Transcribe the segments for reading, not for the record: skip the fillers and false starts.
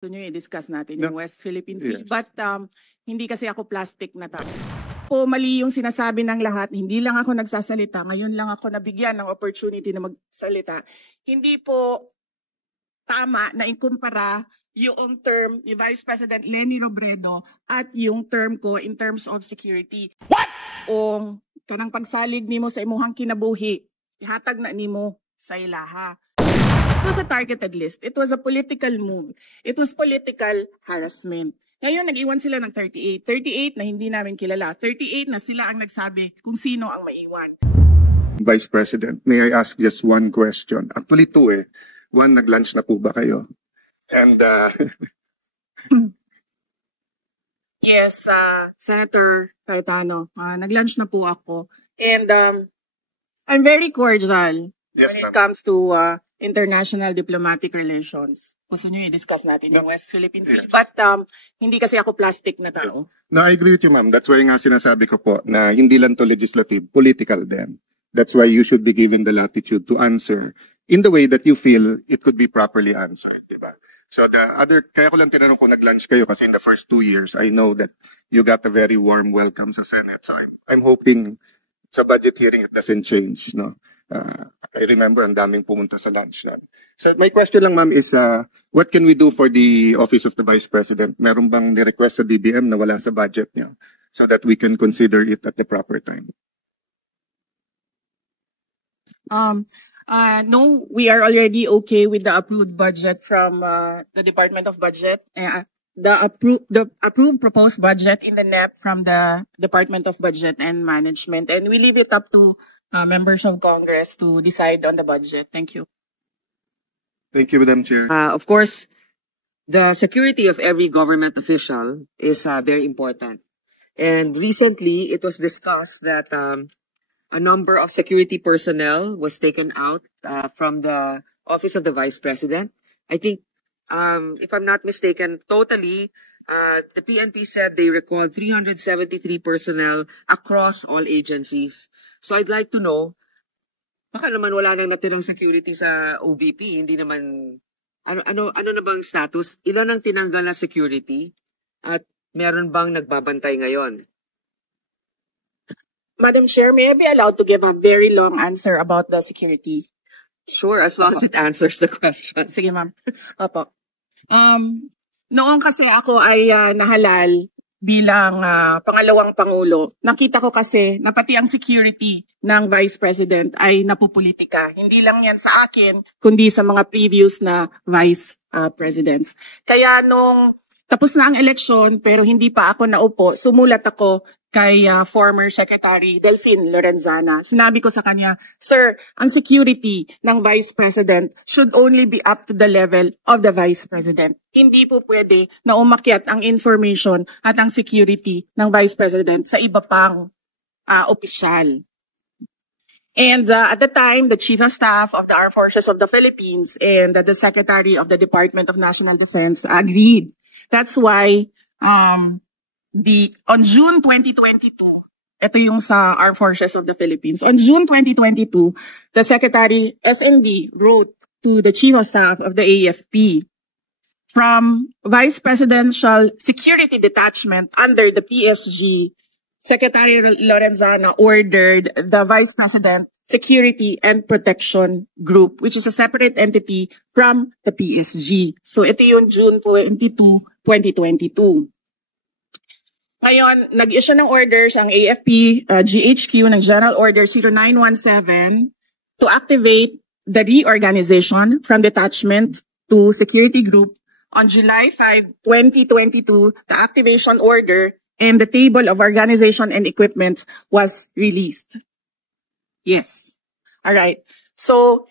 Gusto nyo i-discuss natin yung West Philippine Sea. Yes. But hindi kasi ako plastic na tao. Po, mali yung sinasabi ng lahat. Hindi lang ako nagsasalita. Ngayon lang ako nabigyan ng opportunity na magsalita. Hindi po tama na ikumpara yung term ni Vice President Leni Robredo at yung term ko in terms of security. What? O kanang pagsalig nimo sa imuhang kinabuhi, ihatag na nimo sa ilaha. It was a targeted list. It was a political move. It was political harassment. Ngayon, nag-iwan sila ng 38. 38 na hindi namin kilala. 38 na sila ang nagsabi kung sino ang maiwan. Vice President, may I ask just one question? Actually, two eh. One, nag-lunch na po ba kayo? And, Yes, Senator Cayetano, nag-lunch na po ako. And I'm very cordial Yes, when it ma'am. comes to international diplomatic relations. Gusto nyo i-discuss natin yung West Philippine Sea. Yes. But hindi kasi ako plastic na tao. No, I agree with you, ma'am. That's why nga sinasabi ko po na hindi lang to legislative, political din. That's why you should be given the latitude to answer in the way that you feel it could be properly answered, di ba? So kaya ko lang tinanong kung nag-lunch kayo kasi in the first 2 years, I know that you got a very warm welcome sa Senate. So I'm hoping sa budget hearing it doesn't change, no? I remember ang daming pumunta sa lunch na. So my question lang, ma'am, is what can we do for the Office of the Vice President? Meron bang ni-request sa DBM na wala sa budget niya so that we can consider it at the proper time? No, we are already okay with the approved budget from the Department of Budget. The approved proposed budget in the NEP from the Department of Budget and Management. And we leave it up to members of Congress to decide on the budget. Thank you. Thank you, Madam Chair. Of course, the security of every government official is very important. And recently, it was discussed that a number of security personnel was taken out from the Office of the Vice President. I think, if I'm not mistaken, totally, the PNP said they recalled 373 personnel across all agencies. So I'd like to know, baka naman wala nang natirang security sa OVP, hindi naman, ano na bang status? Ilan ang tinanggal na security? At meron bang nagbabantay ngayon? Madam Chair, may I be allowed to give a very long answer about the security? Sure, as long as it answers the question. Sige, ma'am. Opo. Noong kasi ako ay nahalal bilang pangalawang Pangulo, nakita ko kasi na pati ang security ng Vice President ay napupolitika. Hindi lang yan sa akin, kundi sa mga previous na Vice Presidents. Kaya nung tapos na ang eleksyon pero hindi pa ako naupo, sumulat ako kay former Secretary Delphine Lorenzana. Sinabi ko sa kanya, Sir, ang security ng Vice President should only be up to the level of the Vice President. Hindi po pwede na umakyat ang information at ang security ng Vice President sa iba pang opisyal. And at the time, the Chief of Staff of the Armed Forces of the Philippines and the Secretary of the Department of National Defense agreed. That's why on June 2022, ito yung sa Armed Forces of the Philippines. On June 2022, the Secretary SND wrote to the Chief of Staff of the AFP, from Vice Presidential Security Detachment under the PSG, Secretary Lorenzana ordered the Vice President Security and Protection Group, which is a separate entity from the PSG. So ito yung June 22, 2022. Ngayon, nag-issue ng orders ang AFP GHQ ng General Order 0917 to activate the reorganization from detachment to security group. On July 5, 2022, the activation order and the table of organization and equipment was released. Yes. All right. So,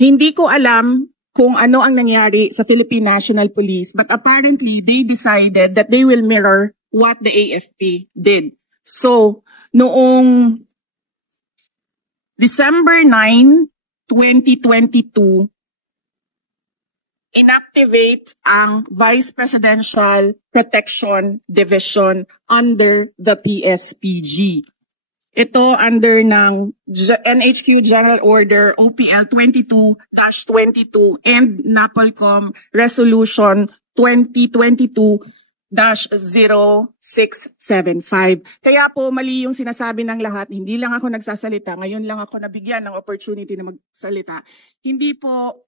hindi ko alam kung ano ang nangyari sa Philippine National Police, but apparently they decided that they will mirror what the AFP did. So, noong December 9, 2022, inactivate ang Vice Presidential Protection Division under the PSPG. Ito under ng NHQ General Order OPL 22-22 and NAPOLCOM Resolution 2022-0675. Kaya po mali yung sinasabi ng lahat. Hindi lang ako nagsasalita. Ngayon lang ako nabigyan ng opportunity na magsalita. Hindi po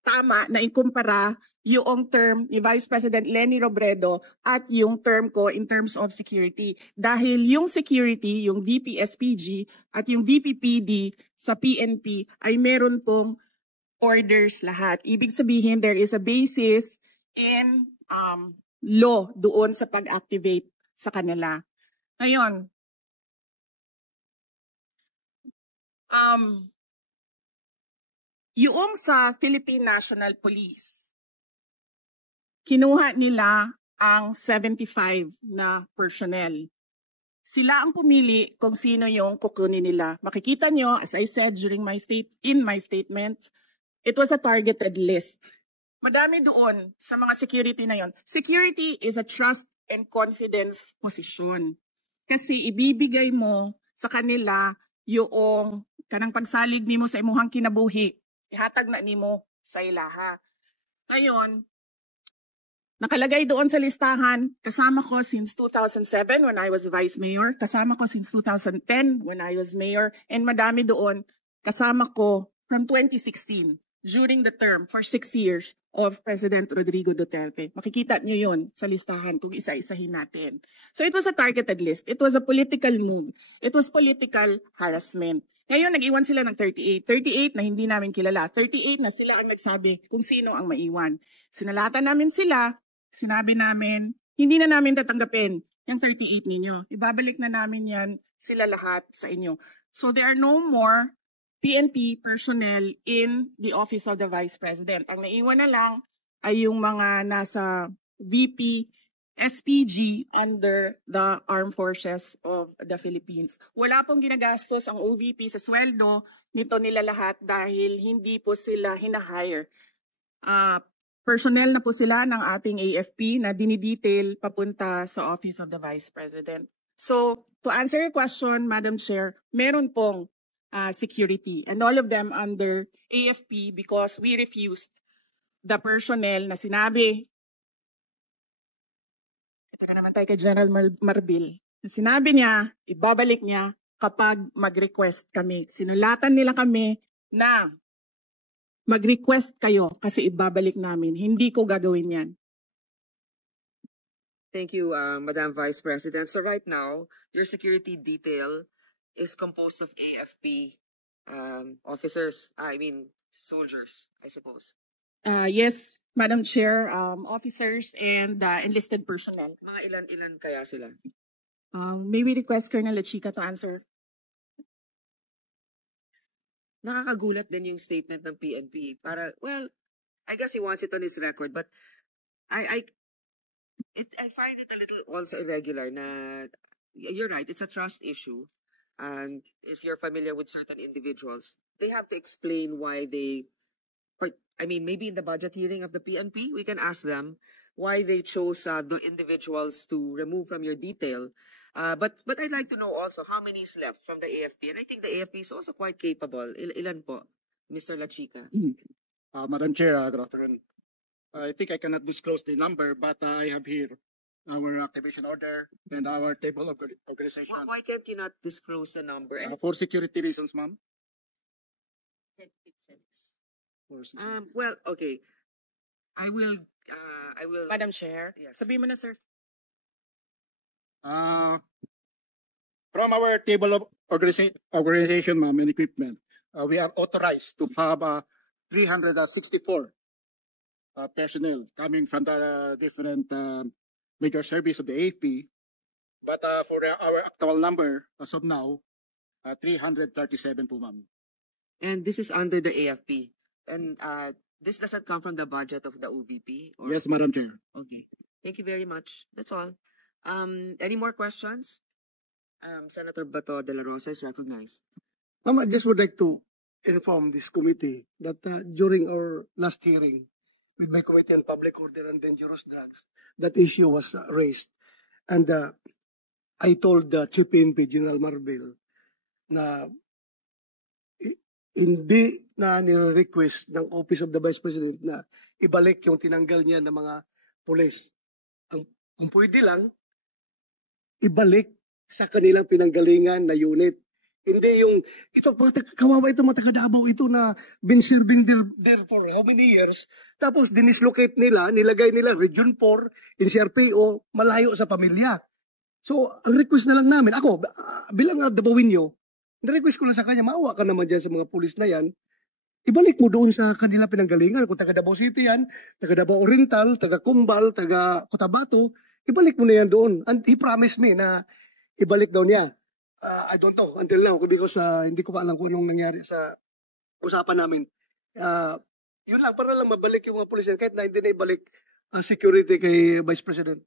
tama na ikumpara yung term ni Vice President Leni Robredo at yung term ko in terms of security. Dahil yung security, yung VP-SPG at yung VP-PD sa PNP ay meron pong orders lahat. Ibig sabihin, there is a basis in law doon sa pag-activate sa kanila. Ngayon, yung sa Philippine National Police, kinuha nila ang 75 na personnel. Sila ang pumili kung sino yung kukunin nila. Makikita nyo, as I said during in my statement, it was a targeted list. Madami doon sa mga security na yon. Security is a trust and confidence position. Kasi ibibigay mo sa kanila yung kanang pagsalig nimo sa imuhang kinabuhi. Ihatag na nimo sa ilaha. Ngayon, nakalagay doon sa listahan, kasama ko since 2007 when I was Vice Mayor, kasama ko since 2010 when I was Mayor, and madami doon, kasama ko from 2016 during the term for 6 years of President Rodrigo Duterte. Makikita niyo yun sa listahan kung isa-isahin natin. So it was a targeted list. It was a political move. It was political harassment. Ngayon, nag-iwan sila ng 38. 38 na hindi namin kilala. 38 na sila ang nagsabi kung sino ang maiwan. Sinalatan namin sila. Sinabi namin, hindi na namin tatanggapin yung 38 ninyo. Ibabalik na namin yan sila lahat sa inyo. So there are no more PNP personnel in the Office of the Vice President. Ang naiwan na lang ay yung mga nasa VP, SPG under the Armed Forces of the Philippines. Wala pong ginagastos ang OVP sa sweldo nito nila lahat dahil hindi po sila hinahire. Personnel na po sila ng ating AFP na dinidetail papunta sa Office of the Vice President. So, to answer your question, Madam Chair, meron pong security and all of them under AFP because we refused the personnel na sinabi, ito na naman tayo kay General Marbil, sinabi niya, ibabalik niya kapag mag-request kami. Sinulatan nila kami na mag-request kayo kasi ibabalik namin. Hindi ko gagawin yan. Thank you, Madam Vice President. So right now, your security detail is composed of AFP officers, soldiers, I suppose. Yes, Madam Chair, officers and enlisted personnel. Mga ilan kaya sila? May we request Colonel Lachica to answer? Nakakagulat din yung statement ng PNP. I guess he wants it on his record, but I find it a little also irregular na, you're right, it's a trust issue. And if you're familiar with certain individuals, they have to explain why maybe in the budget hearing of the PNP, we can ask them why they chose the individuals to remove from your detail. But I'd like to know also how many is left from the AFP. And I think the AFP is also quite capable. Ilan po, Mr. Lachica? Madam Chair, good afternoon. I think I cannot disclose the number, but I have here our activation order and our table of organization. Why can't you not disclose the number? For security reasons, ma'am. Well, okay. I will. Madam Chair, Yes. sabihin mo na, sir. From our table of organization, ma'am, and equipment, we are authorized to have 364 personnel coming from the different major service of the AFP. But for our actual number, as of now, 337 po, ma'am. And this is under the AFP. And this doesn't come from the budget of the OVP? Or? Yes, Madam Chair. Okay. Thank you very much. That's all. Any more questions? Senator Bato de la Rosa is recognized. I just would like to inform this committee that during our last hearing with my Committee on Public Order and Dangerous Drugs, that issue was raised. And I told the Chief PNP, General Marvel, na hindi na nire-request ng Office of the Vice President na ibalik yung tinanggal niya ng mga pulis. Kung pwede lang, ibalik sa kanilang pinanggalingan na unit. Hindi yung, ito, kawawa ito, mga taga-Davao ito na been serving there for how many years, tapos dinislocate nila, nilagay nila Region 4, NCRPO, malayo sa pamilya. So, ang request na lang namin, ako, bilang Davao-inyo, request ko lang sa kanya, maawa ka naman dyan sa mga pulis na yan, ibalik mo doon sa kanila pinanggalingan. Kung taga Davao City yan, taga Davao Oriental, taga Cumbal, taga Cotabato, ibalik mo na yan doon. And he promised me na ibalik daw niya. I don't know, until now, because hindi ko pa alam kung anong nangyari sa usapan namin. Yun lang, para lang mabalik yung mga pulis yan, kahit na hindi na ibalik security kay Vice President.